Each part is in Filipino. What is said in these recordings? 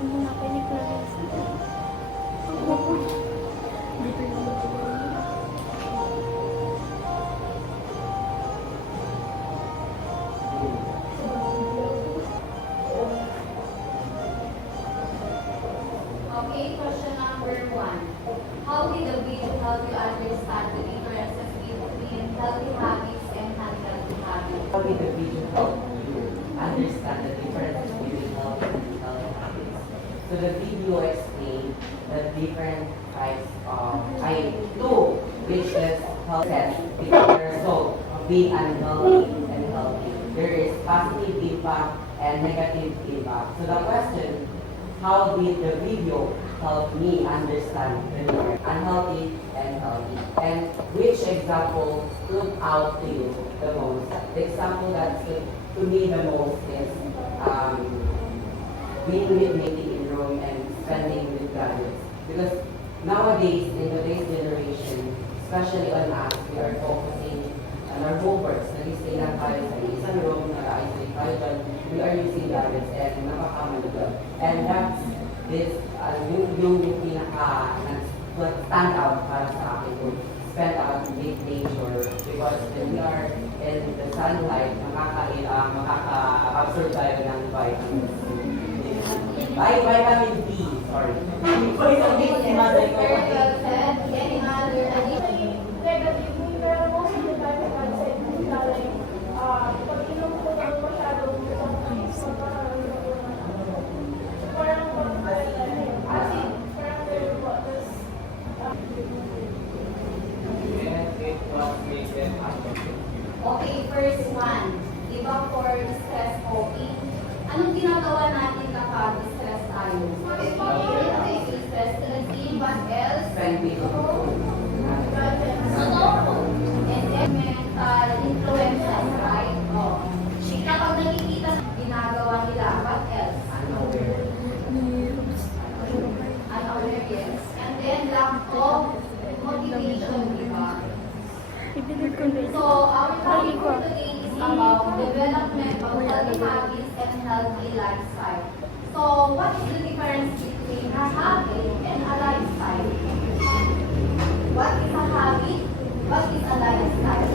Okay, question number 1. How did the video help you understand the differences between healthy habits and unhealthy habits? How did the video help you understand the differences between healthy and unhealthy habits? So the video explained the different types of two, which is health the result of being unhealthy and healthy. There is positive impact and negative impact. So the question, how did the video help me understand the difference unhealthy and healthy? And which example stood out to you the most? The example that stood to me the most is being with meeting in Rome and spending with graduates. Because nowadays, in today's generation, especially on us, we are focusing on our homeworks. Nag-stay lang tayo sa isang room, nag-isolate tayo dyan. We are using gadgets and napakamalugal. And that's this, yung stand out para sa akin to spend out with nature because when we are in the sunlight, makaka-absorb tayo ng vitamins. Vitamin D, sorry. Very well said. Any other addition? Okay, first one. Diba for stress coping? Anong ginagawa natin kapag stress tayo? Okay, stress relief. What else? And then mental influences, right? Oh. Kapag nakikita, ginagawa nila. What else? Unaware, yes. And then lack of motivation, diba? So, our topic for today is about development of healthy habits and healthy lifestyle. So, what is the difference between a habit and a lifestyle? What is a habit? What is a lifestyle?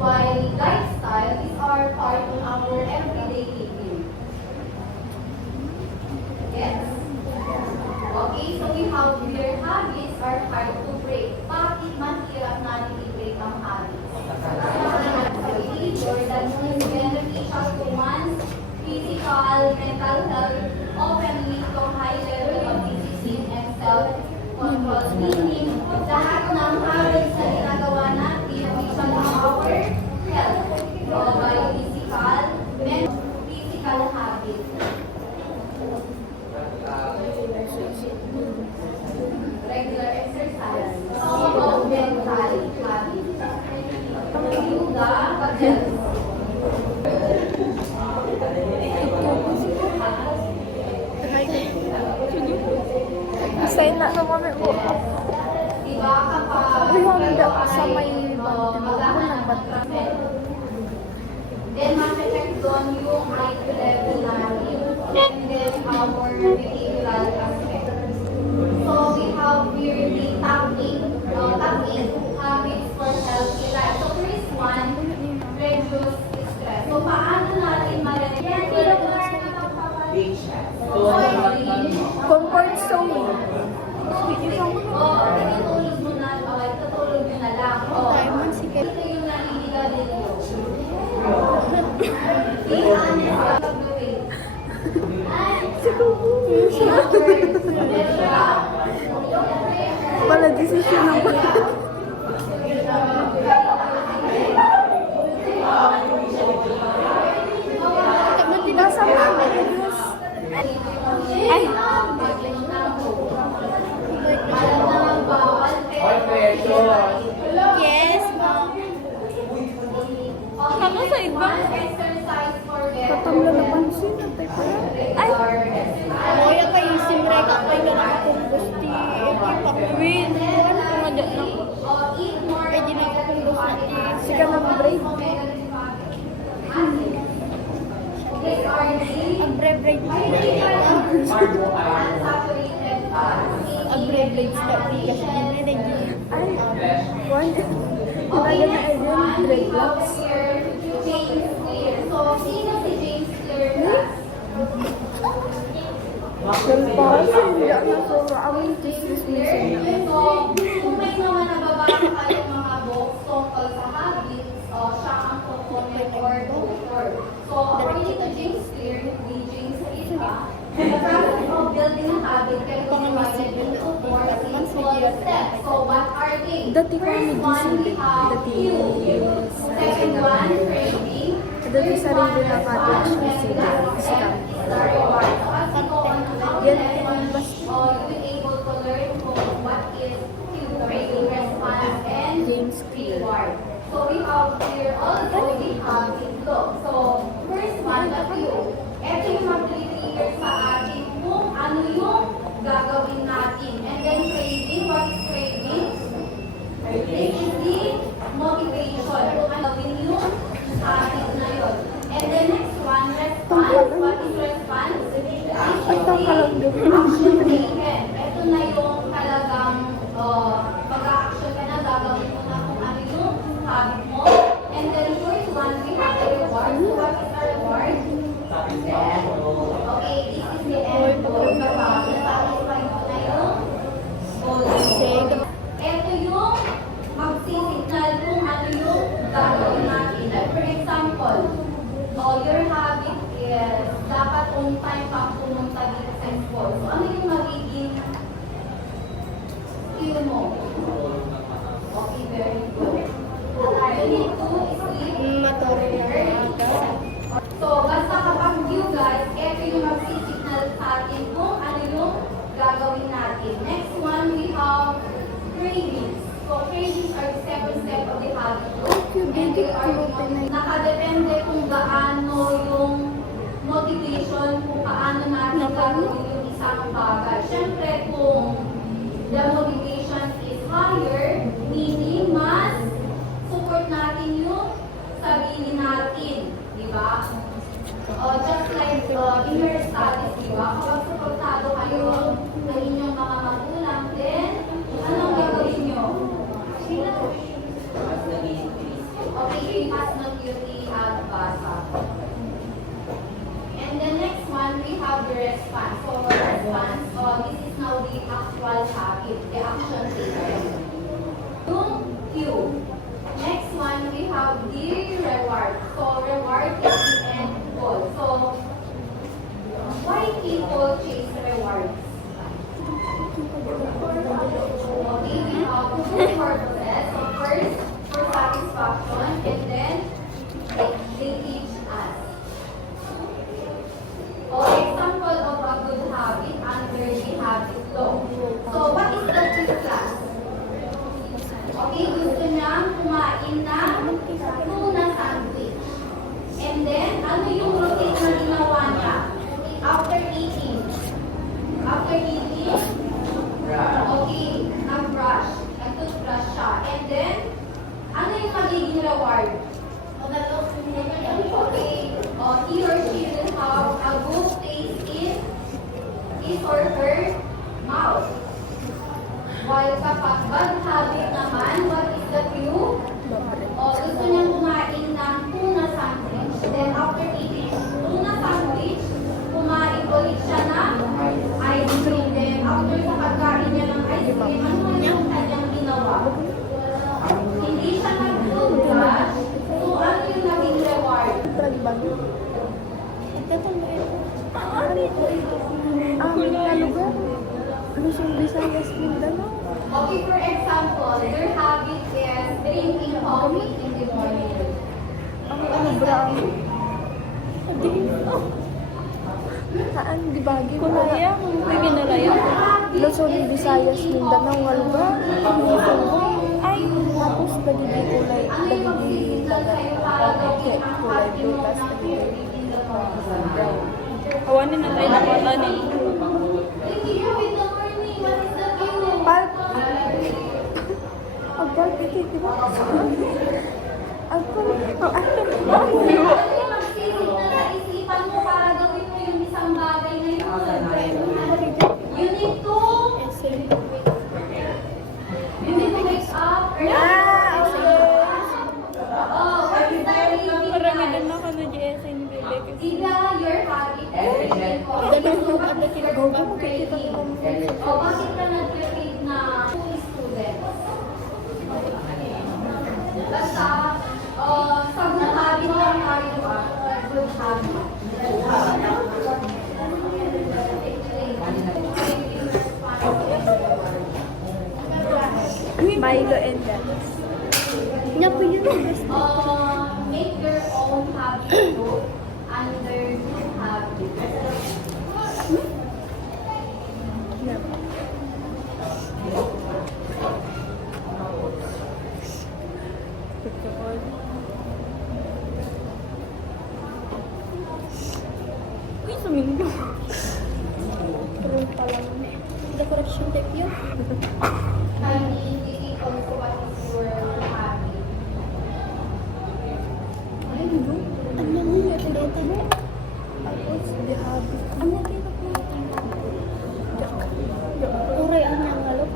While lifestyle is our part of our everyday living. Yes? Okay, so we have their habits are hard to break. Bakit mahirap natin i-break ang habits? Sa behavior that is beneficial to one's physical, mental health, often lead to high level of discipline and self-control. Meaning, lahat ng habits na ginagawa natin, mission of our health, by physical, mental, physical habits. Regular exercise. So, mental habits. Yoga, what else? Isay na naman ako. Diba kapag sa may then ma-check doon yung IQ level natin and then our behavioral aspect. So we have here the top 8 habits for healthy life. So first one, reduce stress. So paano natin ma-reduce comfort zone. Tinutulog mo na, tutulog nyo na lang. Ito yung naniligaw ninyo. Be honest about doing. Wala desisyon ng nasa ay yes, ma'am. Ano sa iba? Exercise for Katamla na pansin. Ay! unsaturated fats. Ang bread step di kasi nilagay. Ay, one. Talaga na ay yun, dreadlocks. James Clear. So, sino si James Clear class? Kasi hindi ako sobrang Jesus mission. So, kung may mga nababasa kayong mga books tungkol sa habits, siya ang proponent or tutor. So, according to James Clear, ni James Rita, the process of building a habit can be divided into four simple steps. So, what are they? Dati ko First may one, we disipid. have Dati cue. Second one, craving. Dati sarili na cottage kasi scam. Yan, mas You'll be able to learn what is cue, craving, response, and James Clear. reward. So we have here also we have in look. So first one, the cue. Ito yung mag-trigger sa atin kung ano yung gagawin natin. And then craving, what is craving? This is the motivation. Kung ano yung sa atin na yun. And the next one, response. What is response? Ang tangkalang doon. Action taken. Ito na yung talagang mag-action ka na, gagawin mo na kung ano yung habit mo. And then fourth one, we have the reward. So what is the reward? Okay, this is the end goal. Kapag nasatisfy mo na yung goal mo. Ito yung magsisignal kung ano yung gagawin natin. Like for example, your habit is dapat on time kang pumunta dito sa school. So ano yung magiging cue mo? Okay, very good. You need to sleep. So, basta kapag cue guys, ito yung magsisignal sa atin kung ano yung gagawin natin. Next one, we have cravings. So, cravings are the second step of the habit loop. And they are nakadepende kung gaano yung motivation, kung paano natin gagawin yung isang bagay. Siyempre, kung the motivation is higher, meaning mas support natin yung sarili natin. Diba? Just like in your studies, diba? Kapag supportado kayo ng inyong mga magulang, then anong gagawin nyo? Okay, you must not use the basa. And the next one, we have the response. So the response, this is now the actual habit, the action taken. Yung cue. Next one, we have the reward. So reward is the end goal. So why people chase rewards? Okay, we have two purposes. So first, for satisfaction, and then they teach us. Example of a good habit under the habit law. So what is the fifth class? Okay, gusto niyang kumain ng tuna sandwich. And then, ano yung routine na ginawa niya? After eating. After eating, okay, nag-brush. Nag-toothbrush siya. And then, ano yung magiging reward? Okay, he or she will have a good taste in his or her mouth. While kapag bad habit naman, what is the cue? Gusto niyang kumain ng tuna sandwich. Then after eating tuna sandwich, kumain ulit siya ng ice cream. Then after sa pagkain niya ng ice cream, ano yung kanyang ginawa? Hindi siya nag-toothbrush. So ano yung naging reward? lugar? Luzon, Visayas, Mindanao. Okay, for example, their habit is drinking coffee in the morning. Ano, brown? Saan? Di bagi? Kunaya? May ginalaya? Luzon, Visayas, Mindanao, nga lugar. Ay, tapos nagiging kulay. Nagiging kulay blue, tas nagiging brown. Kawanin na tayo nakatanin. Park. Ang park ito, di ba? Ang park. Isipan mo para gawin mo yung isang bagay na grading. O bakit ka nag-create na school students? Basta, sa good habit lang tayo, good habit. Milo and dance. Napo yun ang gusto. Make your own habit book under good habit. Napo. Uy, suminggo. Pero pa lang na. Decoration tape yun. Kindly indicate also what is your habit. Ay, no. Ano mo yung atleta mo? Tapos, the habit. Ano yung Uray, ano yung ngalok?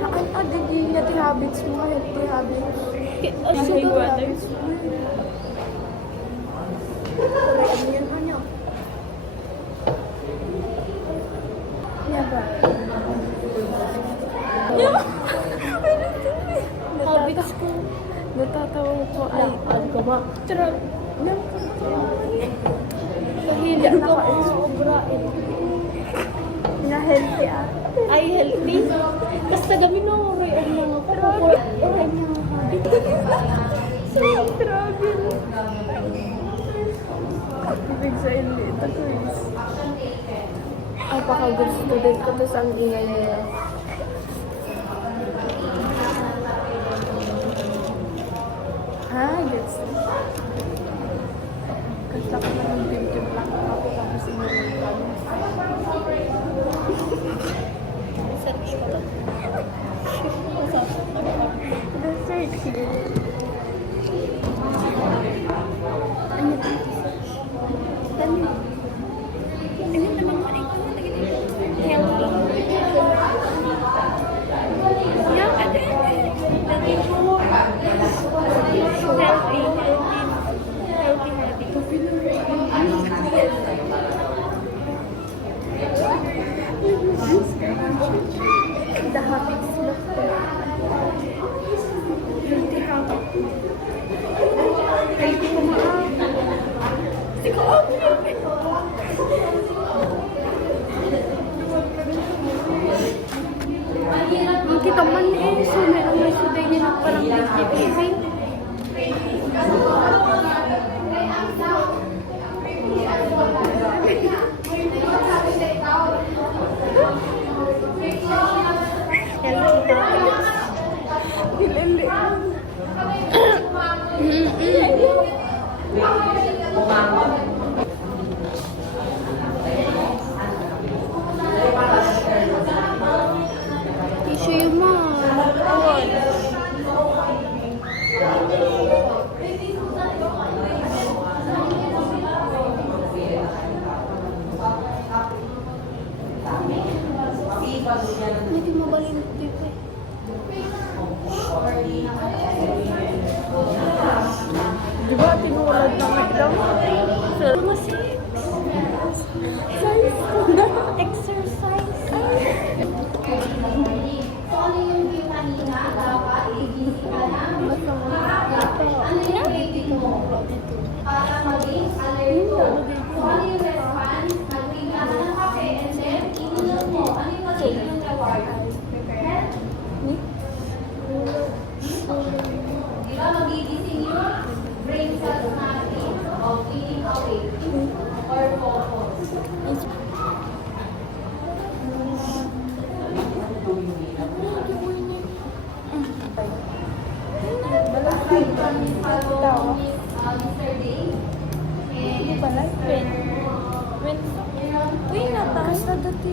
Saan agad yung healthy habits mo? Healthy habits. Drinking water. Uray, ano yan? Ano? Never. Habits ko. Natatawa ko. Ay, ano ka ba? Tara. Hindi na ka-obra eh. Na healthy ah. Ay, healthy? Basta gabi na oray ang mga oray ang mga habit. Struggle. Ibig sa hindi. Ito guys. Ay, paka-good student ko. Tapos ang ingay nila. Ah, gets. Kasi ako na ng tim-tim lang ako tapos inuwi ka. Search ko to. Search ko. Ano ba ito search? Dami. Ano naman mo ito? Healthy. Yeah, ano healthy habit. The habits look healthy habit. Healthy kumain. Ang kita man eh, so meron na sa day nila parang big-big. Tissue yung Hindi mabalin dito eh. Diba tinulad ng exam? Mga 6. Exercise. So, ano yung view kanina? Dapat igising ka na. Ano yung rating mo? Para maging alerto. So, ano yung response? Nag-drink ka na ng kape and then inunom mo. Ano yung magiging reward? Diba magigising yung brain cells natin of feeling awake or focus. Mr. Day. Hindi pala. When? Uy, nataas na dati.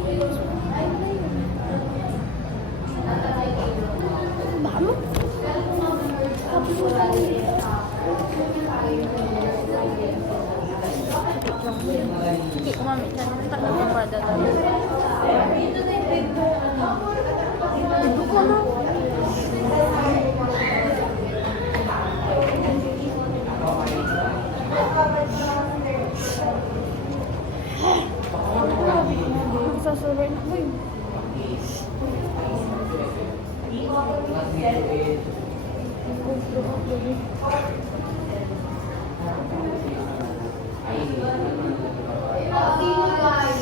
Baka mo? Hindi ko mami. Tak na pa pada. Ito ko na. Grabe Sino guys?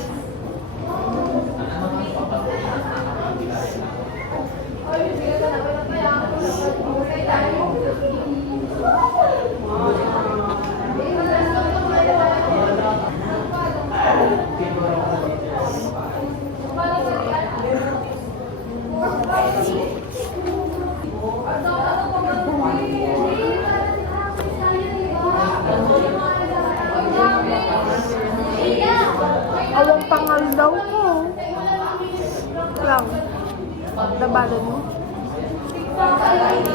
Awang pangal daw ko. Lang. Labanan mo. Like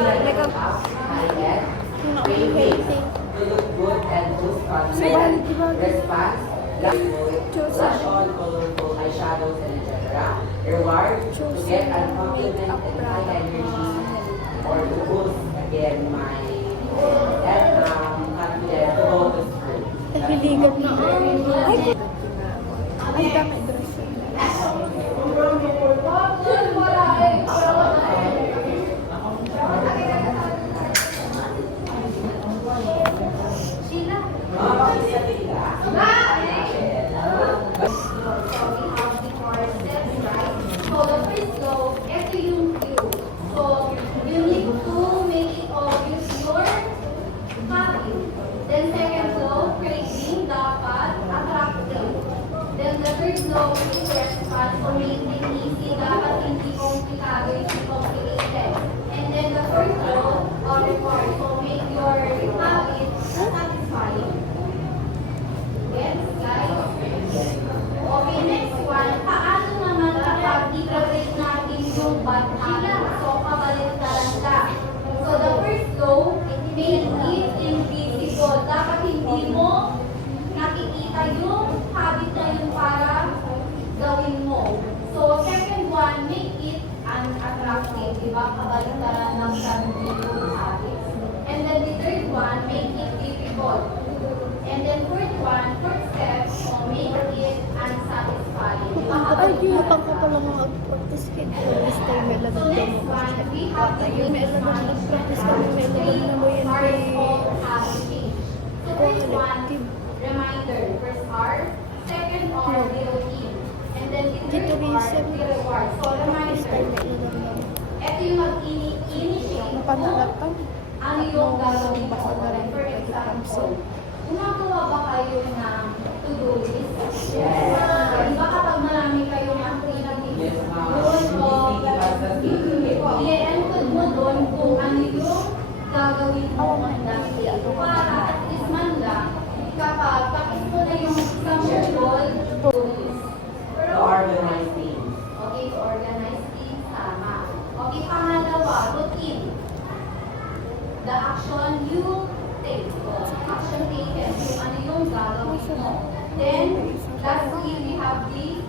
To look good and boost confidence, response, blush on colorful eyeshadows and etc. Reward to get a compliment and high energy or to boost again my confidence to go to school. Nahiligan na ako. Ay, dami dress. So the first go, ito yung cue. So you need to make it obvious your habit. Then second go, creating dapat attractive. Then the third go is response, so making easy, dapat hindi komplikado, hindi complicated. And then the fourth go, reward, so make your habit satisfying. Yes, guys? Okay, next one. Paano naman kapag i-rate natin yung bad habit? So, kabaliktaran ka. So, the first go, make it invisible. Dapat hindi mo nakikita yung habit na yun para gawin mo. So, second one, make it unattractive. Diba? Kabaliktaran ng sarili yung habit. And then the third one, make it difficult. And then fourth one, fourth step, so make it unsatisfying. Ay, utang ka pala mga practice kit. This time, may lagang Next demo. one, we have the Ayun, may use lagang one. nag-practice kami. May lagang na mo yan Part kay... of habit. So first one, reminder. First R, second R, the routine. And then the third Dito rin R, siya. the reward. So This reminder, time, may lagang na. ito yung mag-initiate. Napanalatan. Ano yung gagawin mo? Baka na rin For pwede example, gumagawa ba kayo ng to-do list? Yes. Di ba kapag marami kayong activity, Yes, ma'am. doon o i-encode mo doon kung ano yung gagawin mo on that day. Para at least man lang, kapag tapos mo na yung isang goal, to-do list. To organize things. Okay, to organize things, tama. Okay, pangalawa, routine. The action you take. Action taken. Kung ano yung gagawin mo. Then, lastly, we have the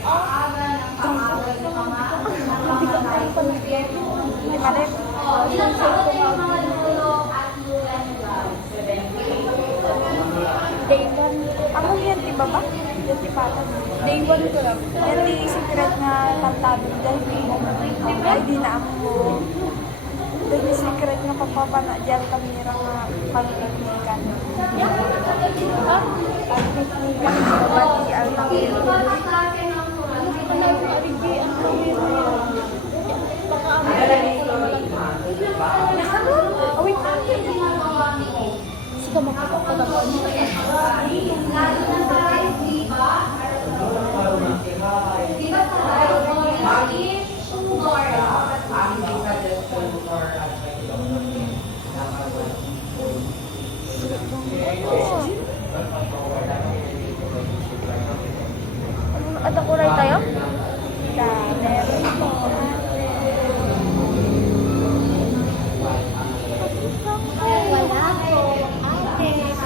aga ng pang-away ng mga gobyerno. Ilang taon na yung mga lolo at lula nila? Day 1. Ako yan, di ba ba? Di ba? Day 1 ko lang. Yan di secret nga tantado dahil ay di na ako. Dahil secret nga papapana dyan kamera nga pagpipilikan. Ha? Pagpipilikan. Pati ang Mga klase ng tulang. Sige, makapagpagpag. Lalo na sa rice, di ba? Di ba sa rice, is sugar. Ada kuray tayo? Meron po. Wala po. Ate.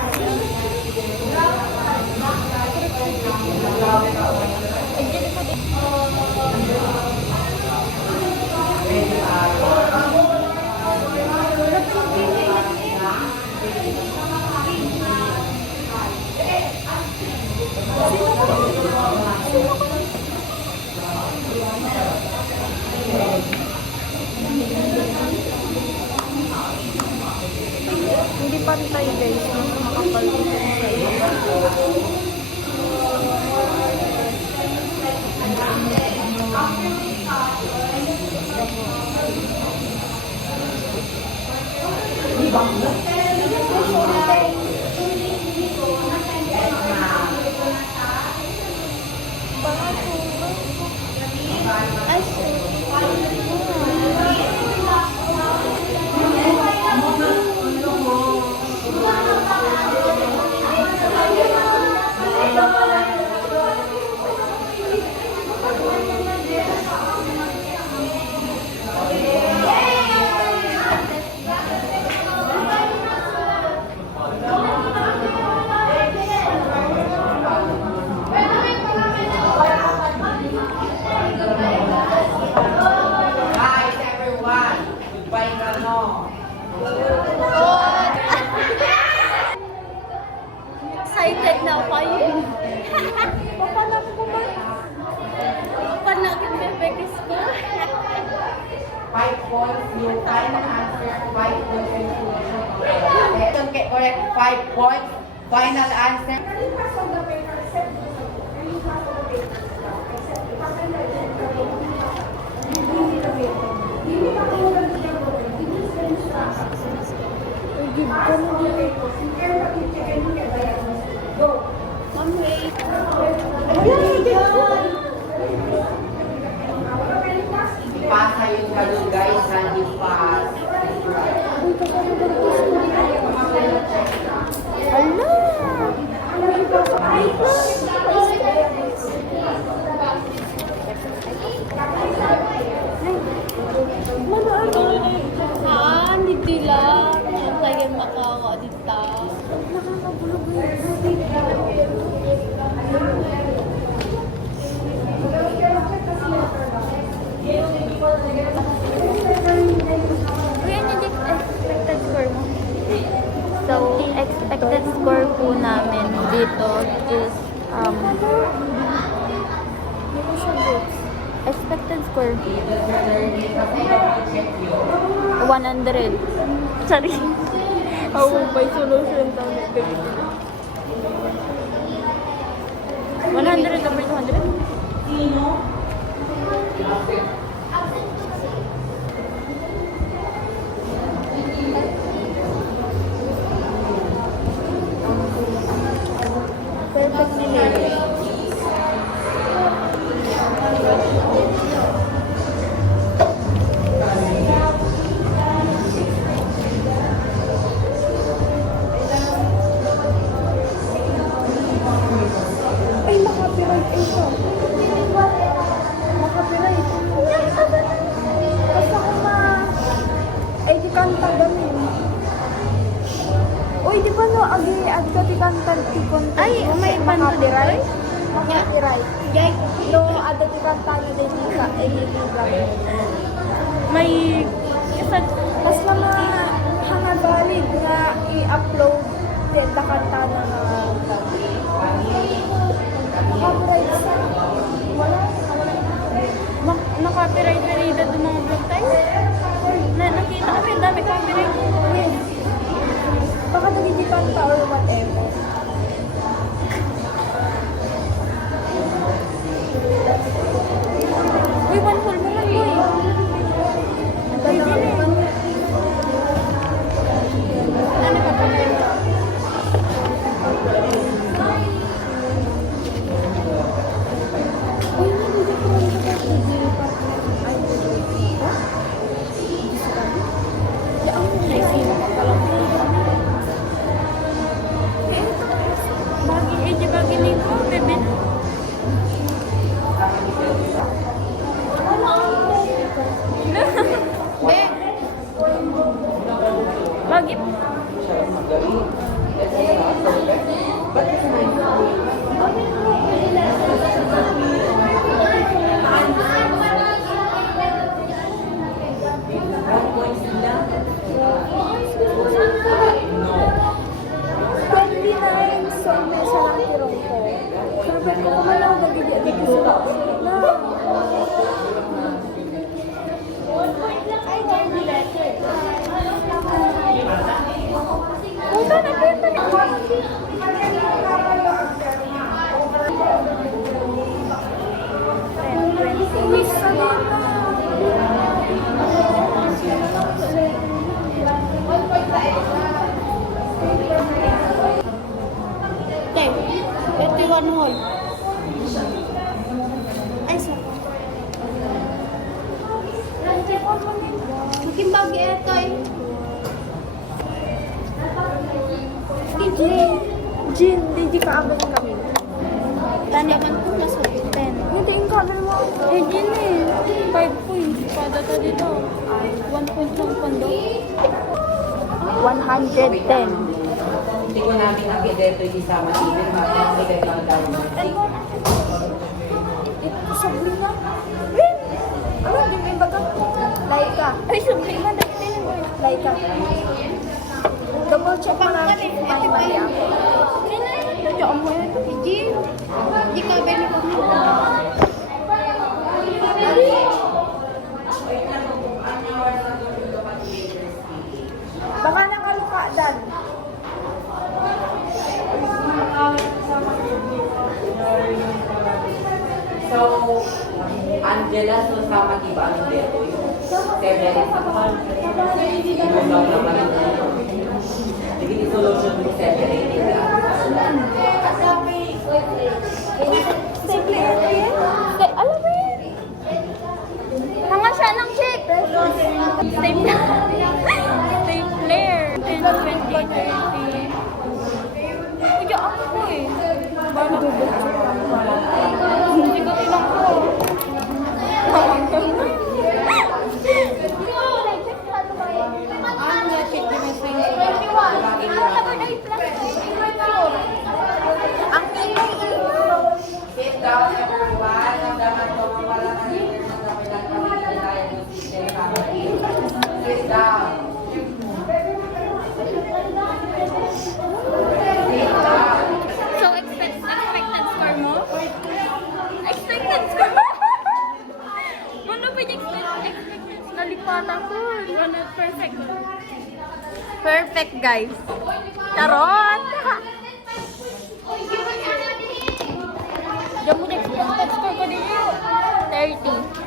Hindi pantay guys. Mas makapal dito sa iyo. Guys, everyone, goodbye na no. Excited na kayo. Papanak ko ba? Panakin bebekis ko. 5 points, yung final answer, 5 points yung solution. Don't get correct, 5 points, final answer. Ipasa yung balon guys, and ipas. Hindi lang. Antayin makakadita. Nakakabulog expected score mo? So, expected score po namin dito is expected score 100. Sorry. By solution tayo. 100 over 200? Perfect nila. Ay, makapiright ito. Makapiright. Basta ko ay di kanta gamin. Uy, di ba no, agi, at ka di kanta, tikon. Ay, may panto di ba? Makapiright. No, ada di kantana din ka ililibra. May isa Mas mga hanga valid nga i-upload din da kantana nga copyright sa wala. na-copyright na rin dito mga vlog tayo. Nakita kami, ang dami copyright. Yes. Baka nagigipanta or whatever. Uy, one whole mo man, boy. Pwede na eh. Ano ka pa rin? Uy, hindi ko rin ito nagigipanta. Ay, ha? Ang naisip ko pala. Bagi, eh, di bagi nito, bebe. Be. Bagi. But it's nice. One point sila. No. 29 so may isa lang tirong ko. Pero ba't ko kumalaw magiging dito sila? Na. Punta na, punta na. Miss Te, ito yung one whole. Ay, sa. Makin bagi ito eh. Jin, di kaabot kami. Tanaman ko na sa 10. Hindi yung cover mo. Eh, din eh. 5 points. Pada ta dito. 1 point lang pando. 110. Hindi ko namin nakidento yung isama even makikita lang daw. Ito sabi na. Rin! Ano, di may baga? Laika. Ay, sabi na. Dali din mo. Laika. Double check pa namin kung may mali ako. Nandiyo mo yan. Hindi. Hindi ka beli ko. Baka nakaluka, Dan. So, Angela, so sama kiba ang dito yung 7 yung lang naman yung solution mo 7 Simple yan. Alam mo yun. Tanga siya ng chip. Stapler. 10, 20, 30. Kaya ako eh. Baka double check pa naman. Hindi ko tinang ko. Ang check na may swing. Ang Sit down everyone. Nagdaman ko mga pala na sit down. So, expected score mo? Expected score mo? Ano ba yung expected? Nalipatan ko. Perfect. perfect, guys. Charot! Diyan mo expected score ko din yun. 30.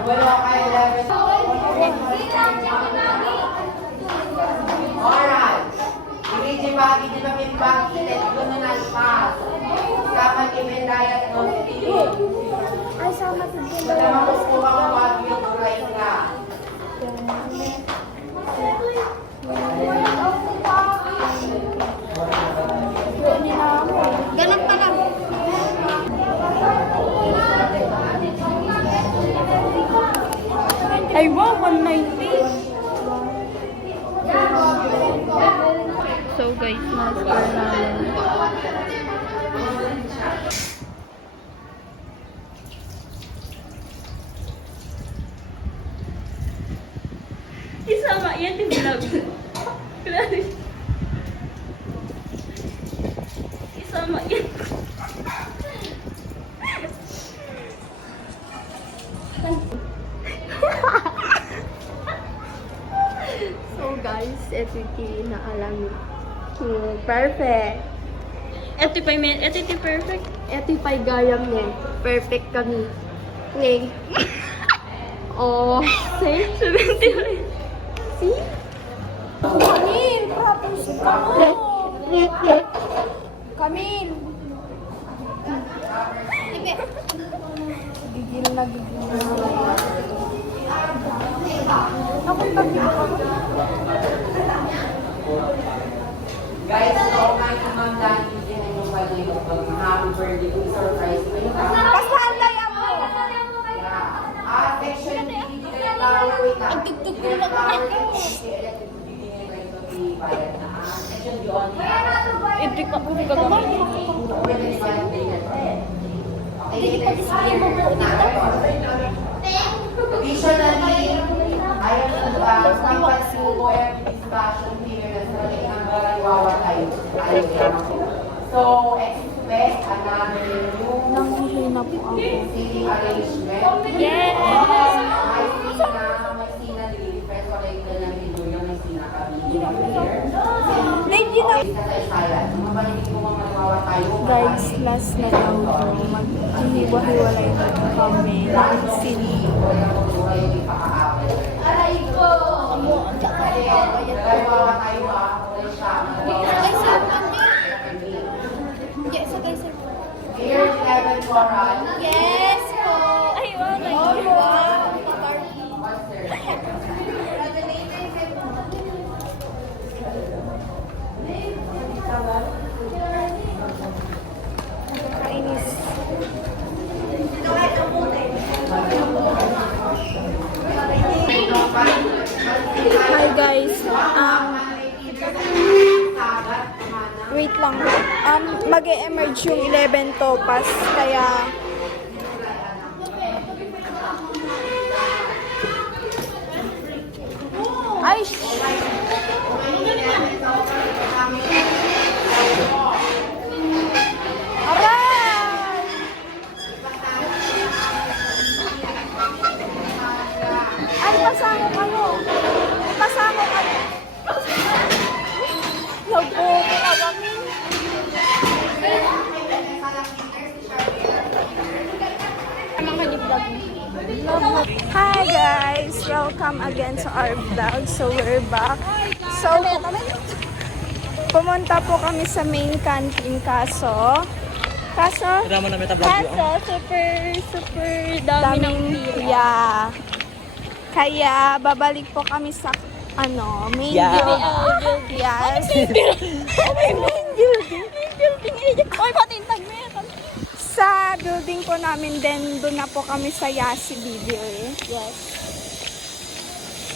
Wala kayo 11. Alright. Hindi di bagi di ba may bagi let's go na nalpas. Sama kimendaya at nonti. Ay, sama sa Madama ko po mga bagi yung kulay nga. Ganap pa lang. Ay, wow, 190. So guys, master namin. Isama yan yung vlog. Isama yan. So guys, ito yung naalam. Perfect. Ito pa perfect. Ito pa gayam niya. Perfect kami. Ngayon. Oh, say? 79. See? Camille, tapos ka mo. Camille. Gigil na gigil na. Ako'y pag-ibig ako. Guys, so may Ma'am Dani din ang yung pala yung happy birthday kung surprise ko yung Pasalay ako. section B, dinner flower, wait lang. Dinner flower, bayad na. Section B on. Ito pa po gagawin. Additionally, ayaw na ba, pampatubo every discussion period na ang gagawa tayo. So, expect another new Nangihay na po ako. seating arrangement. Yes! May sina delivery or regular na video yung may sina kami here. Lady na. Isa tayo silent. Mabalikin mo mga magawa tayo. Guys, last na daw po. Maghihiwa-hiwalay na kami. Sini. Aray ko! Nagawa tayo wala siya. Ay, sir, yes, so guys, sir. Year 11 Coral. Yes po! Ay, wow, Oh, like, wow! Kainis. Hi guys. Wait lang. Mag-e-emerge yung 11 topas. Kaya ay, aray! Ay, pasamo kayo. Pasamo kayo. Nagbuko na kami. Hi guys! Welcome again to our vlog. So we're back. So, pumunta po kami sa main canteen kaso super dami ng pila. yeah. Kaya babalik po kami sa main building. Yes. Main building. Oy, patintag mo yan. Sa building po namin, then doon na po kami sa Yasi video eh. Yes.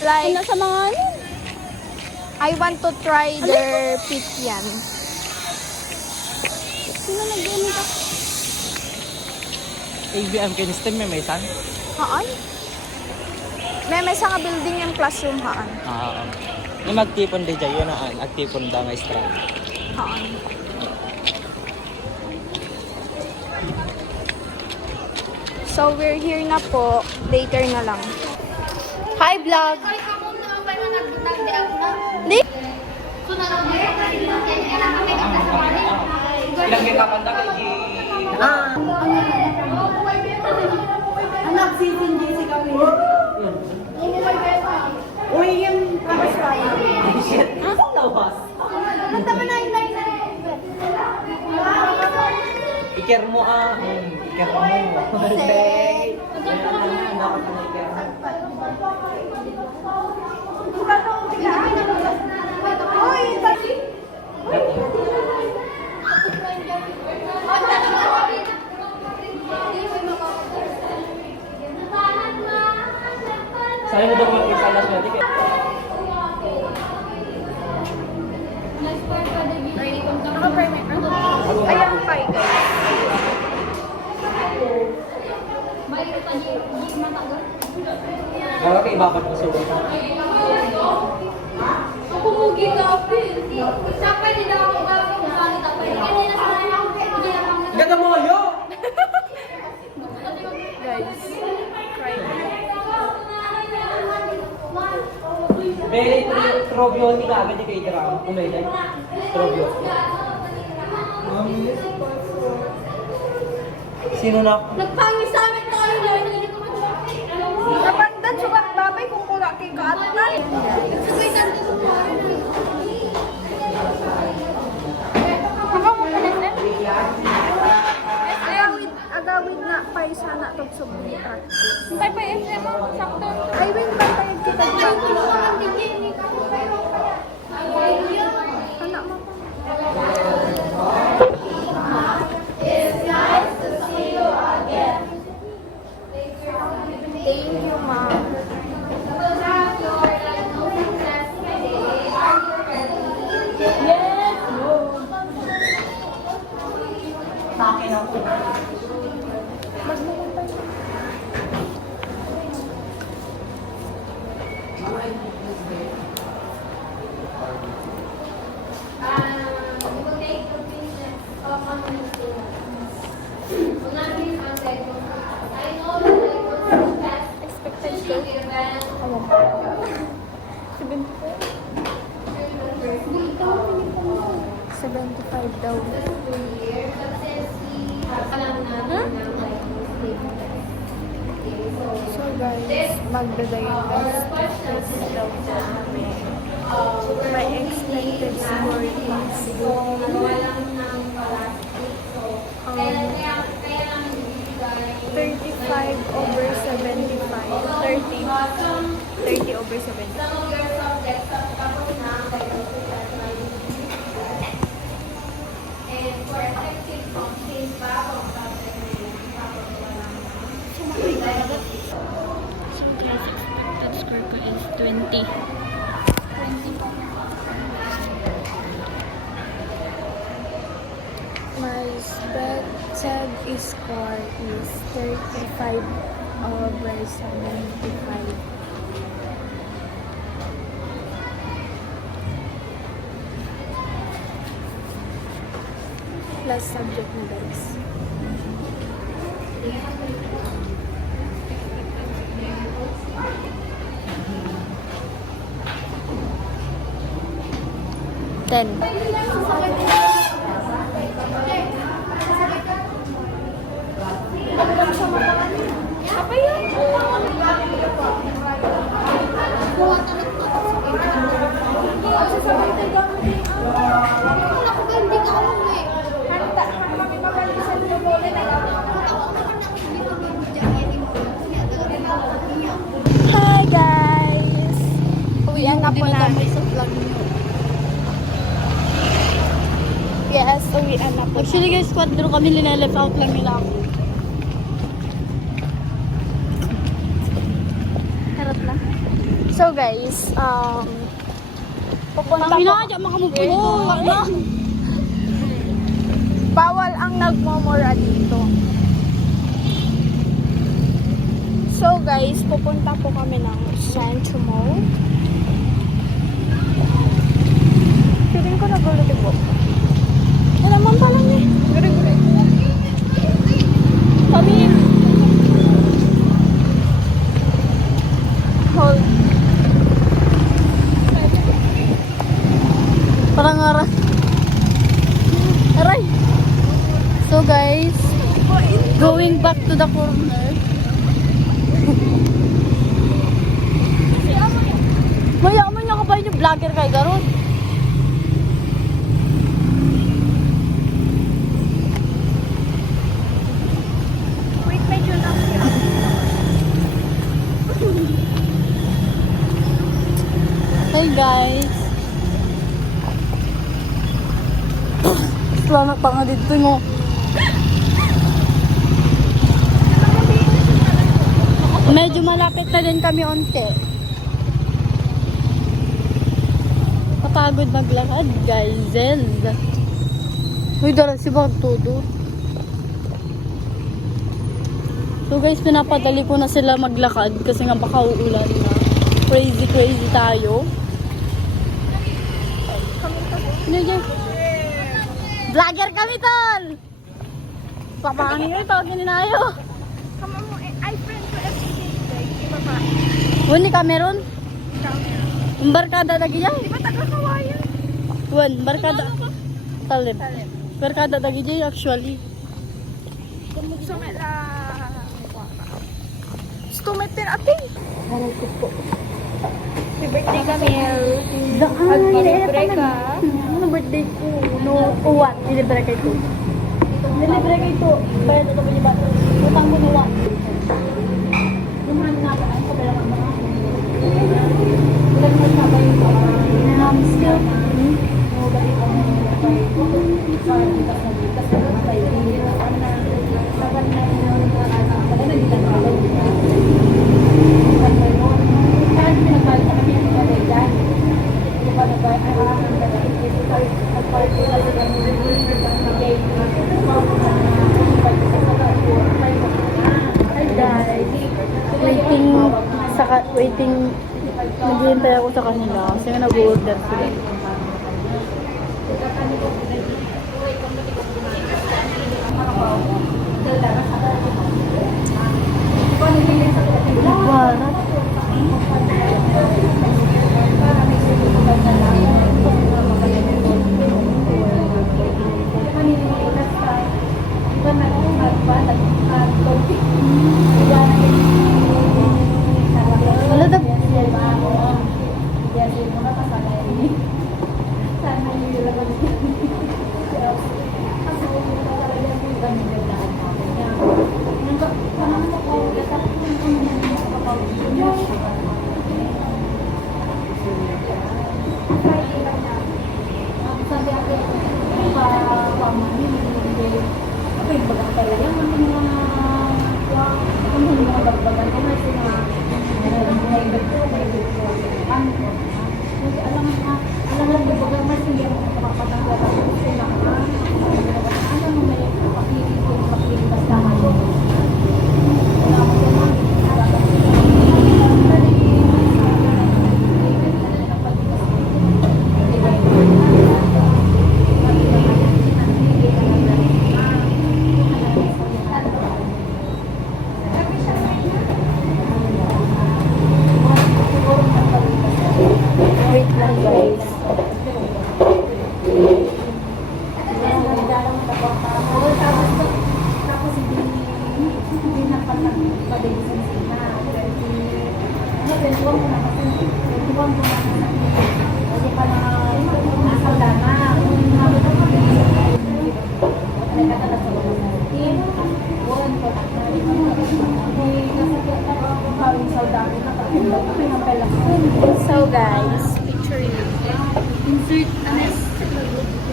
Like, Sa mga ano? I want to try their pikyan. Sino nag-ano ka? ABM kinistem may san? Haan? May sa nga building yung classroom haan. Yung magtipon di dyan, yun ang agtipon da may strand. Haan. So we're here na po. Later na lang. Hi vlog! Ay, ako na ba na nagdiag na? Li- So, nag-diag na sila. Kaya nakakita ka sa kanil. Ilang kita kanda kay Anak, sisindi si kami. Uy, yung kamas tayo. shit. Ang lawas. Kanta mo na, inay na. Iker mo iker mo. Say. Dapat na iker mo. Sa'yo na daw mga isa last na. Next part pa din yun. Ayan pa guys. May pa din matagal. Okay, ibabad mo sa ulo. Ako mugi ka, Phil. Sa pwede daw ako gagawin kung bakit ako. Hindi na sa ako. Ganda mo kayo! Guys. Cry. Very trobyo, hindi ka agad kay Gram. Kumailay. Trobyo. Sino na? Nagpangis sa amin tayo na. Hindi ko Napandan sukat babay kung kula kay kaatan. Sabay na dito mo. Hanggang mo pa rin agawid na pa isa na tog subukan. Hintay pa yung mo. Sakto. Ay, wait, pantay kita dyan. Anak mo pa. Thank you, ma'am. Yes, no. Sa akin ako. We will take the business of Unahin ang segment. I know that it was best Expected to ko. the event. 75 daw. Year, but since we alam natin na like So guys, magdadayon guys. Expected daw sa amin. May expected scorings. walang ng plastic. So, kaya lang ibigay 35 over 75. 30 over 75. some of your subjects tapos na ang and for effective functions pa kung subject na yun, tapos walang So guys, expected score ko is 20. 20 po. My expected score is 35 over 75. Plus subject na guys. Ten. Apa yun? Hi guys! Uwian na po namin. Yes, uwian na po. Actually guys, quadro kami lineleft out lang nila ako. Harap na. So guys, pupunta Kami po. na, dyan makamupulo. Bawal ang nagmumura dito. So guys, pupunta po kami ng Centro Mall. Feeling ko nagulo dibo. Ano naman pala niya? Gure-gure. Kami. Hold. Parang aray. Aray. So guys, going back to the corner. Mayaman niya ka ba yung vlogger kay Garot? Wait, medyo lang siya. Hey guys. Selamat pa nga dito mo. Medyo malapit na din kami onte. Kapagod maglakad, guys. Uy, dala si Bartudo. So guys, pinapadali ko na sila maglakad kasi nga baka uulan na. Crazy tayo. Ano dyan? Vlogger kami, tol! Papangin yun, tawagin din tayo. Kama mo, ay friend ko everyday. Iba pa. Huni Cameron? Ang barkada lagi dyan? Di ba taga-kawayan? Wan, barkada. Talib. Barkada lagi dyan actually. Sumela. Stumeter ate. Happy birthday kami. Libre ka. Ano birthday ko? No, uwan. Nilibre kay ko. Nilibre kay ko. Bayad ito ba? Utang mo nuwan. Lumahan nga ba? Ang kabila ka ba? Ilan mo sabay yung still. Nobody ko na waiting, naghihintay ako sa kanila kasi nga nag-order sila. Barat. Wala daw. Wait lang guys. So guys, picture you.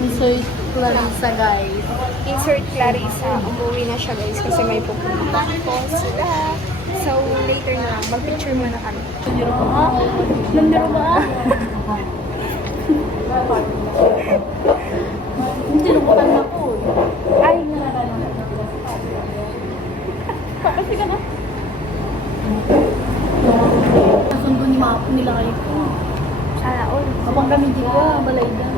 Insert Clarissa guys. Insert Clarissa. Umuwi na siya guys kasi may pupunta po sila. So later na lang, mag-picture muna kami. Nandiro ba? Hindi lubukan na po. Ay, Kasi ka na. Nasundo ni Mapo nila kayo. sana all. Kapag kami di ko, balay dyan.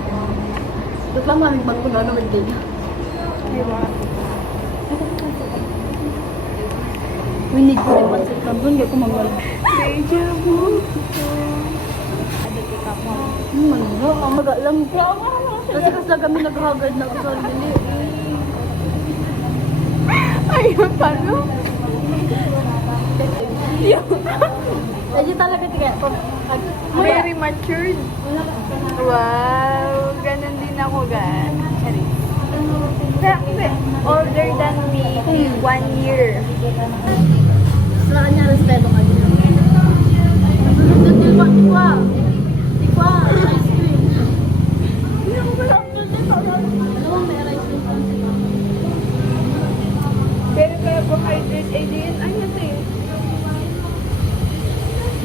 Doon lang mamig magpuno na mag-day. Diba? Winig ko rin pansit lang doon, hindi ko mag-wala. Deja vu. Ano? Ang maga lang. Kasi kami naghagad na kasal dili. Ayun, paano? Medyo talaga tiga. Very matured. Wow, ganun din ako guys. Grabe, older than me, 1 year. Sa kanya respeto ka din. Tikwa. Tikwa. Ice cream. Hindi ako wala. Dalawang may ice cream. Very carbohydrate, eh din, ano ito eh.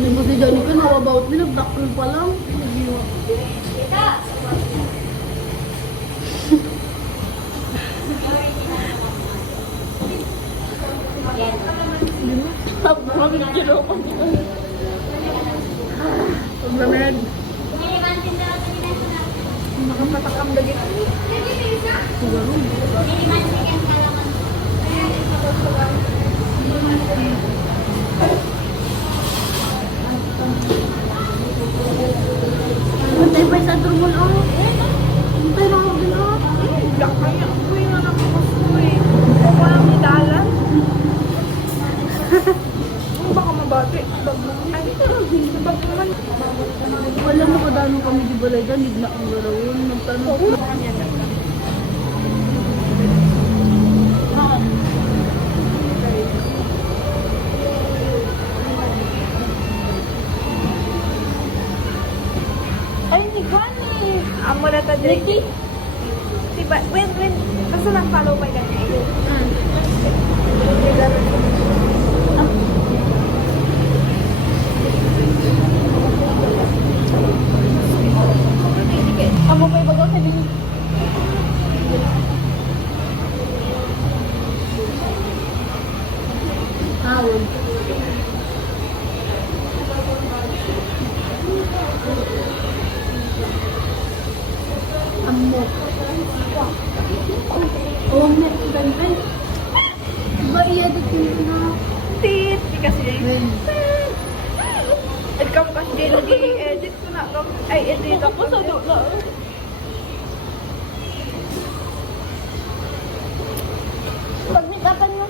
Yung kasi Johnny ko, how about me, nag-backroom pa lang. Maraming kilo ko. Pag-lamig. Nakapatakam dagit. Matay pa sa turmol ako. Matay na ako din ako. Kaya ako yung anak ko eh. Walang nidalan. Baka mabati. Bag mo. Ay, bag naman. Wala mo kadano kami di balay dyan, hindi na ang garawin. Nagtanong. Ay, hindi ko ni. Amo na ta dyan. Diba, when, basta lang follow by ka niya. Amo pa ibago sa din. Hawag. Amo. Oh, may ganpen. Ba i-edit yun na? Tit, di kasi. When? Ikaw kasi din nag-i-edit ko na. Ay, edit ako sa doon. Pag nikapan mo.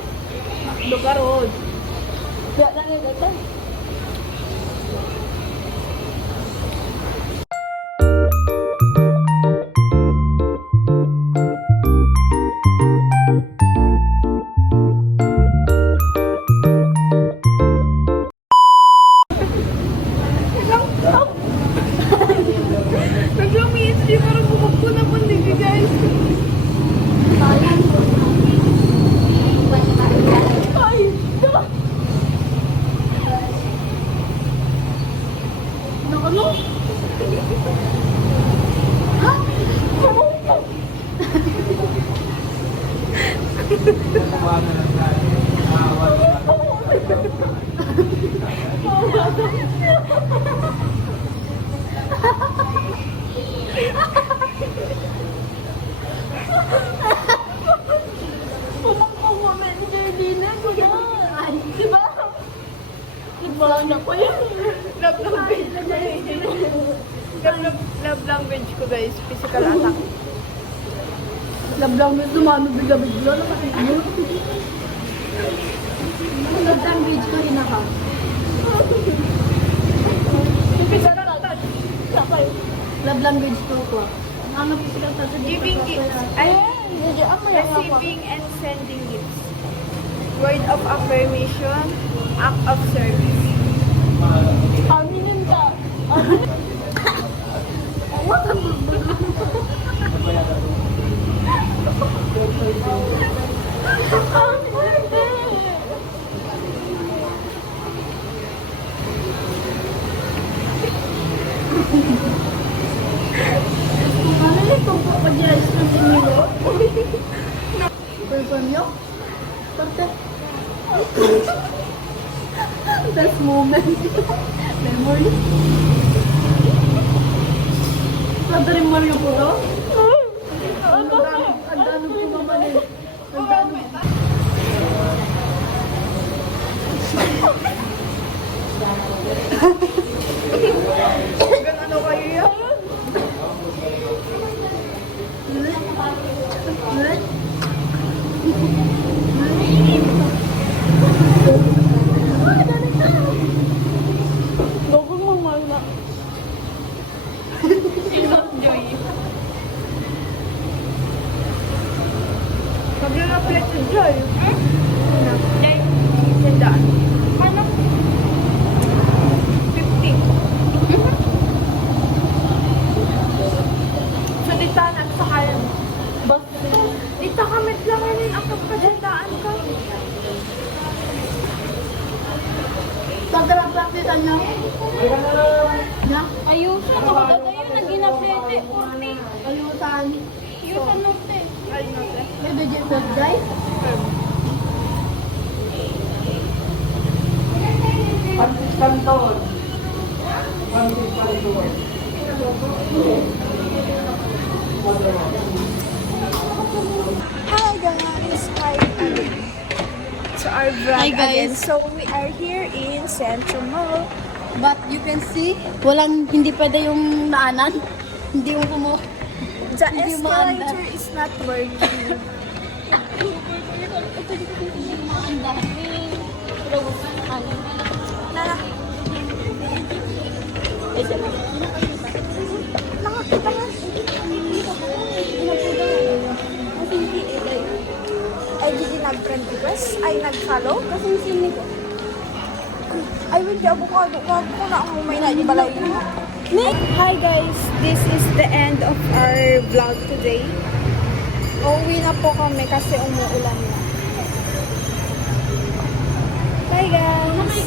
Lugarod. Kaya na nagatan. Nag-lumis, di parang bukog ko na pandigi, guys. Ay, diba? Nakano? Pulang ko mo, Angelina, ko na. Ay, Diba? nagbalang na ko yun. Love language. Love language ko, guys. Physical attack. Lablang mo dumano bigla-bigla na kasi yun. Lablang bridge ko rin ako. Physical touch. Sakay. Lablang bridge ko ko. Ano po sila sa Giving gifts. Ay, receiving and sending gifts. Word of affirmation. Act of service. Aminin ka. Ano ito po pa dyan sa sinilo? Perform nyo? Perfect. Best moment. Memory. Santa rin Mario po to? Ang dano po naman eh. Ang dano. Hanggang ano kayo yan? Bagong mamahal na. Joy. Maglalapit si Joy. Joy. Sandaan. Ano? 50. So, ditanan sa kalam. Basta. Dita kamit lang yun ang kapagandaan ka. Pagkarap-practice niya. Na? Ayuso, nakagata yun, naginaplete, 40. Ayutan. Ayuso, norte. May budget na guys. Pansit Canton. Pansit Canton. Hi guys! Hi again. So our vlog Hi, guys. again. So we are here in Central Mall. But you can see, hindi pwede yung naanan. Hindi yung The Hindi mo escalator is not working. Nana. Nakakita nga. Ay, hindi nag-friend request? Ay, nag-follow? Kasi sini ko. Ay, hindi avocado. Wag ko na ang may na balay. Hi guys, this is the end of our vlog today. Uuwi na po kami kasi umuulan na. Bye guys!